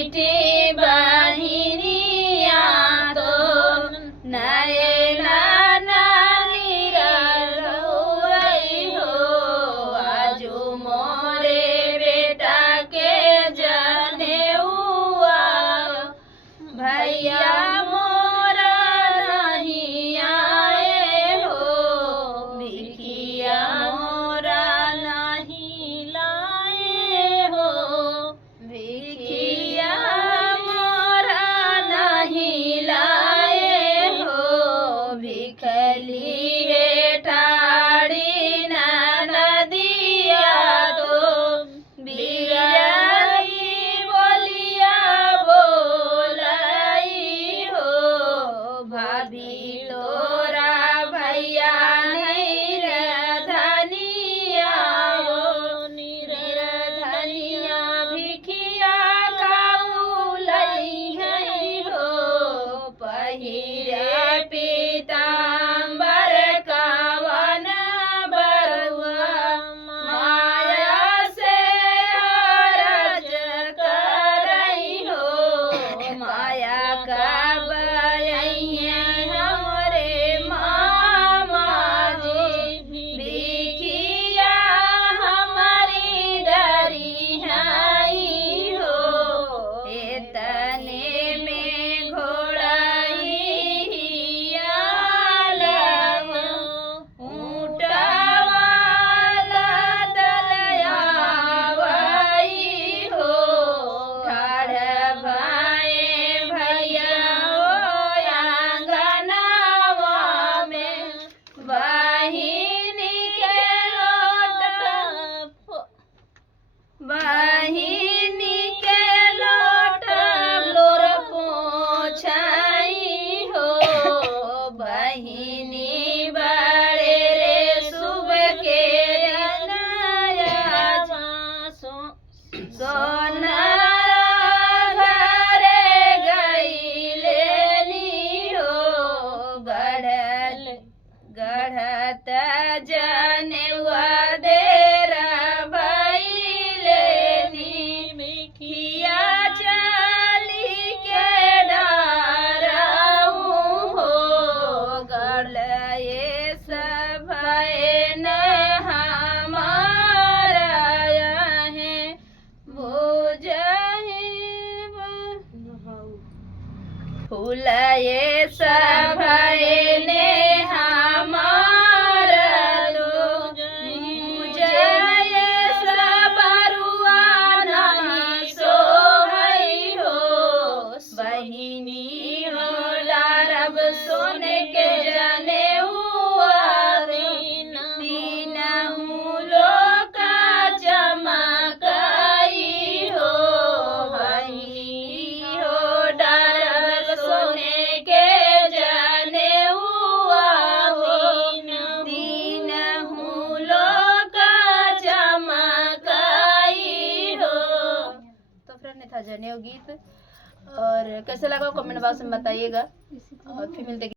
मीठी बहिनिया तो नयना नानी रहुई हो आजू मोरे बेटा के जनेउआ भैया मोरा नहीं आए हो भिखिया मोरा नहीं लाए हो भिखिया मोरा नहीं लाए हो भिखली ठाड़ी नदिया तो बिरही बोलिया बोलाई हो भाभी तोरा भैया नहीं रे धनिया हो धनिया भिखिया काउलई है हो पहिरे पीताम्बर कवन बरुआ माया से अरज करई हो माया कब अइहे हमरे मामा जी भिखिया हमारी डरी हई हो एतने में घोड़ाई ऊँटवा दलयावई हो ठाड़ भाए भैया हो आंगनवा में बहिनी के लोट लोर पोछाई हो बहिनी बड़े रे सुबह के नया सोना घरे गईलेनी हो गढ़त जनेउआ देरा भइलेनी भिखिया चली के डाराऊ हो गले सब न हमारा है भोजहि फूल ये सब ने हमारा तो मुझे ये सब बरुआ नहीं सोहई हो बहिनी हो लारब सोने के जनेउआ तीनहु लोग चमकई हो बहिनी हो डारब सोने के जनेउआ तीनहु लोग चमकई हो। तो फ्रेंड था जनेऊ गीत और कैसे लगा कमेंट बॉक्स में बताइएगा और फिर मिलते